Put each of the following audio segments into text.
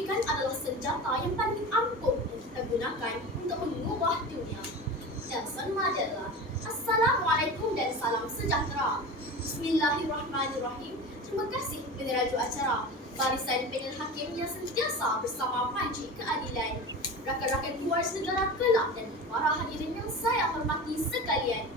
pendidikan adalah senjata yang paling ampuh yang kita gunakan untuk mengubah dunia. Nelson Mandela. Assalamualaikum dan salam sejahtera. Bismillahirrahmanirrahim. Terima kasih peneraja acara, barisan panel hakim yang sentiasa bersama panci keadilan, rakan-rakan luar negara kelab dan para hadirin yang saya hormati sekalian.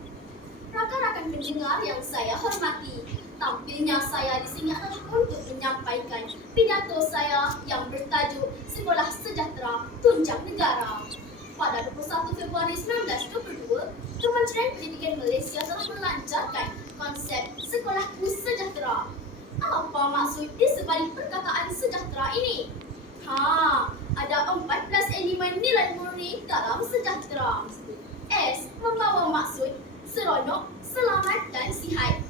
Rakan-rakan pendengar yang saya hormati, tampilnya saya di sini adalah untuk menyampaikan pidato saya yang bertajuk Sekolah Sejahtera Tunjang Negara. Pada 21 Februari 1922, Kementerian Pendidikan Malaysia telah melancarkan konsep Sekolahku Sejahtera. Apa maksud di sebalik perkataan sejahtera ini? Ada 14 elemen nilai murni dalam sejahtera. S membawa maksud seronok, selamat dan sihat.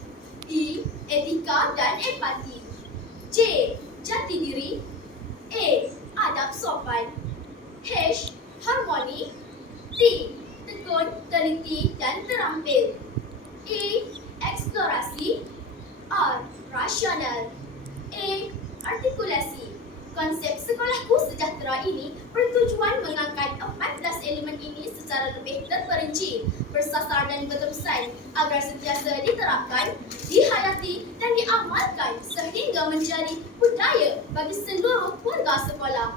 E, etika dan empati. J, jati diri. A, adab sopan. H, harmoni. T, tekun, teliti dan terampil. E, eksplorasi. R, rasional. A, artikulasi. Konsep Sekolahku Sejahtera ini bertujuan mengangkat 14 elemen ini secara lebih terperinci, bersasar dan berterusan agar sentiasa diterapkan, dihayati dan diamalkan sehingga menjadi budaya bagi seluruh warga sekolah.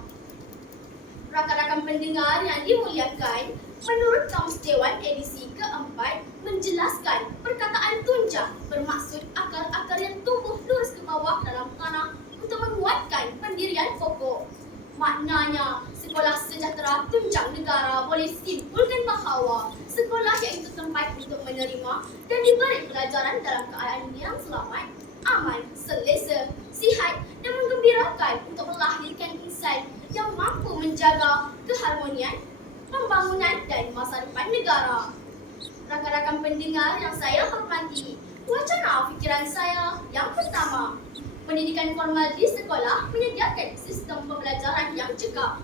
Rakan-rakan pendengar yang dimuliakan, menurut Kamus Dewan edisi keempat menjelaskan perkataan tunjang bermaksud akar-akar yang tumbuh lurus ke bawah dalam tanah untuk menguatkan pendirian pokok. Maknanya, sekolah sejahtera tunjang negara boleh simpulkan bahawa sekolah iaitu tempat untuk menerima dan diberi pelajaran dalam keadaan yang selamat, aman, selesa, sihat dan menggembirakan untuk melahirkan insan yang mampu menjaga keharmonian, pembangunan dan masa depan negara. Rakan-rakan pendengar yang saya hormati, wacana fikiran saya yang pertama, pendidikan formal di sekolah menyediakan sistem pembelajaran yang cekap,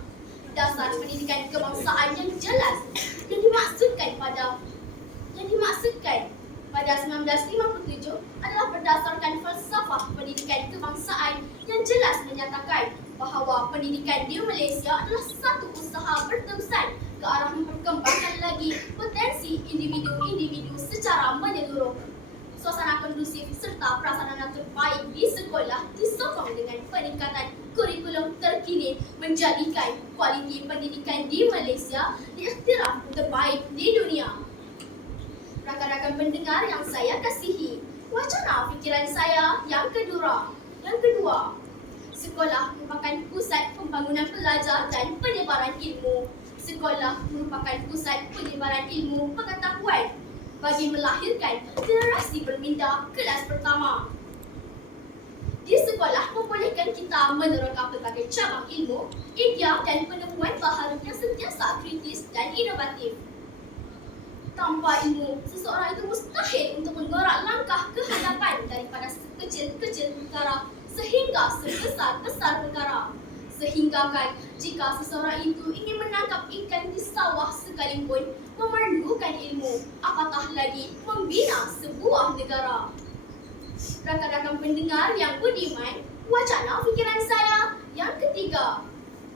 dasar pendidikan kebangsaan yang jelas yang dimaksudkan pada 1957 adalah berdasarkan falsafah pendidikan kebangsaan yang jelas menyatakan bahawa pendidikan di Malaysia adalah satu usaha berterusan ke arah memperkembangkan lagi potensi individu-individu secara menyeluruh. Suasana kondusif serta prasarana terbaik di sekolah disokong dengan peningkatan kurikulum terkini menjadikan kualiti pendidikan di Malaysia diiktiraf terbaik di dunia. Rakan-rakan pendengar yang saya kasihi, wacana fikiran saya yang kedua, sekolah merupakan pusat pembangunan pelajar dan penyebaran ilmu. Sekolah merupakan pusat penyebaran ilmu pengetahuan bagi melahirkan generasi berminda kelas pertama. Di sekolah membolehkan kita menerangkan pelbagai cabang ilmu, idea dan penemuan baharu yang sentiasa kritis dan inovatif. Tanpa ilmu, seseorang itu mustahil untuk mengorak langkah ke hadapan daripada sekecil-kecil perkara sehingga sebesar-besar perkara. Sehinggakan jika seseorang itu ingin menangkap ikan di sawah sekalipun memerlukan ilmu, apatah lagi membina sebuah negara. Rakan-rakan pendengar yang budiman, wacana fikiran saya yang ketiga,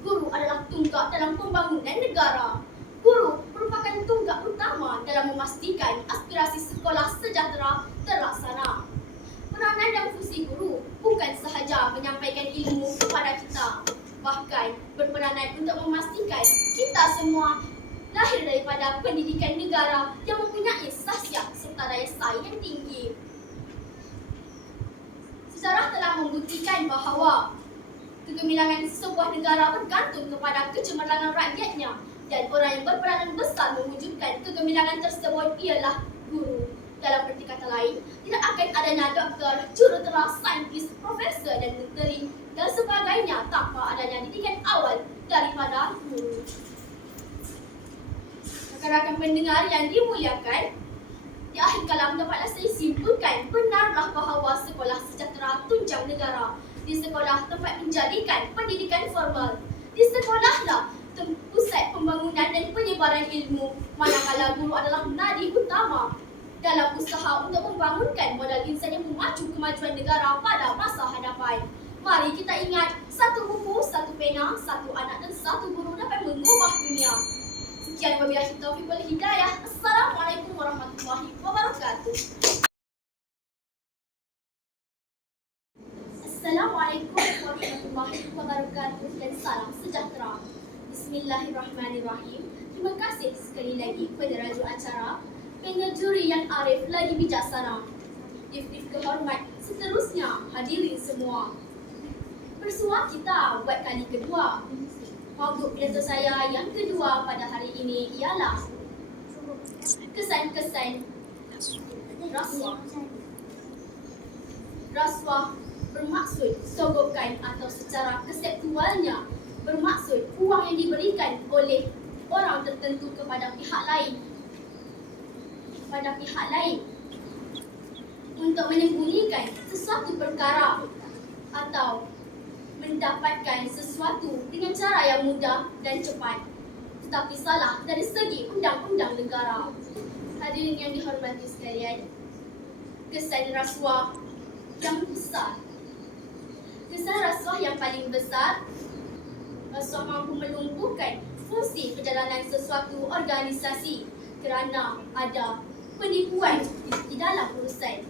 guru adalah tunggak dalam pembangunan negara. Guru merupakan tunggak utama dalam memastikan aspirasi sekolah sejahtera terlaksana. Peranan dan fungsi guru bukan sahaja menyampaikan ilmu kepada kita, bahkan berperanan untuk memastikan kita semua lahir daripada pendidikan negara yang mempunyai khasiat serta daya saing yang tinggi. Sejarah telah membuktikan bahawa kegemilangan sebuah negara bergantung kepada kecemerlangan rakyatnya, dan orang yang berperanan besar mewujudkan kegemilangan tersebut ialah guru. Dalam erti kata lain, tidak akan adanya doktor, jurutera, saintis, profesor dan menteri dan sebagainya tanpa adanya didikan awal daripada guru. Rakan-rakan pendengar yang dimuliakan, di akhir kalam dapatlah saya simpulkan benarlah bahawa sekolah sejahtera tunjang negara. Di sekolah tempat menjadikan pendidikan formal. Di sekolahlah pusat pembangunan dan penyebaran ilmu, manakala guru adalah nadi utama dalam usaha untuk membangunkan modal insan yang memacu kemajuan negara pada masa hadapan. Mari kita ingat Satu buku, satu pena, satu anak dan satu guru dapat mengubah dunia. Sekian wabillahi taufiq wal hidayah. Assalamualaikum warahmatullahi wabarakatuh. Assalamualaikum warahmatullahi wabarakatuh dan salam sejahtera. Bismillahirrahmanirrahim. Terima kasih sekali lagi kepada raja acara, panel juri yang arif lagi bijaksana. Dif-dif kehormat, seterusnya hadirin semua. Bersua kita buat kali kedua. Maudu pidato saya yang kedua pada hari ini ialah kesan-kesan rasuah. Rasuah bermaksud sogokkan atau secara konseptualnya bermaksud uang yang diberikan oleh orang tertentu kepada pihak lain untuk menyembunyikan sesuatu perkara atau mendapatkan sesuatu dengan cara yang mudah dan cepat, tetapi salah dari segi undang-undang negara. Hadirin yang dihormati sekalian, kesan rasuah yang besar. Kesan rasuah yang paling besar, rasuah mampu melumpuhkan fungsi perjalanan sesuatu organisasi kerana ada penipuan di dalam urusan.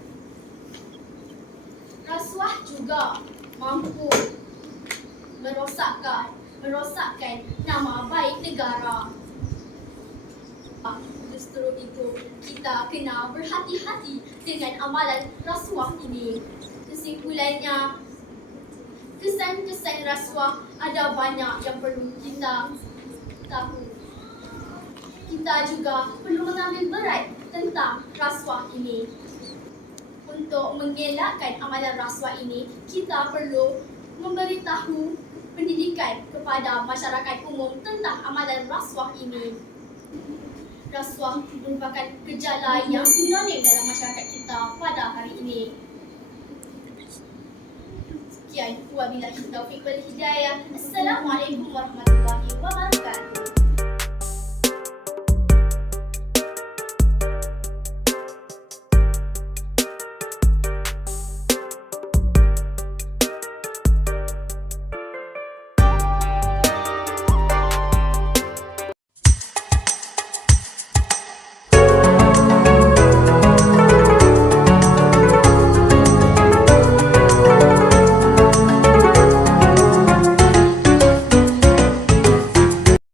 Rasuah juga mampu merosakkan nama baik negara. Justru itu, kita kena berhati-hati dengan amalan rasuah ini. Kesimpulannya, kesan-kesan rasuah ada banyak yang perlu kita tahu. Kita juga perlu mengambil berat tentang rasuah ini. Untuk mengelakkan amalan rasuah ini, kita perlu memberitahu pendidikan kepada masyarakat umum tentang amalan rasuah ini. Rasuah merupakan gejala yang sinonim dalam masyarakat kita pada hari ini. Sekian, wabillahi taufiq wal hidayah. Assalamualaikum warahmatullahi wabarakatuh.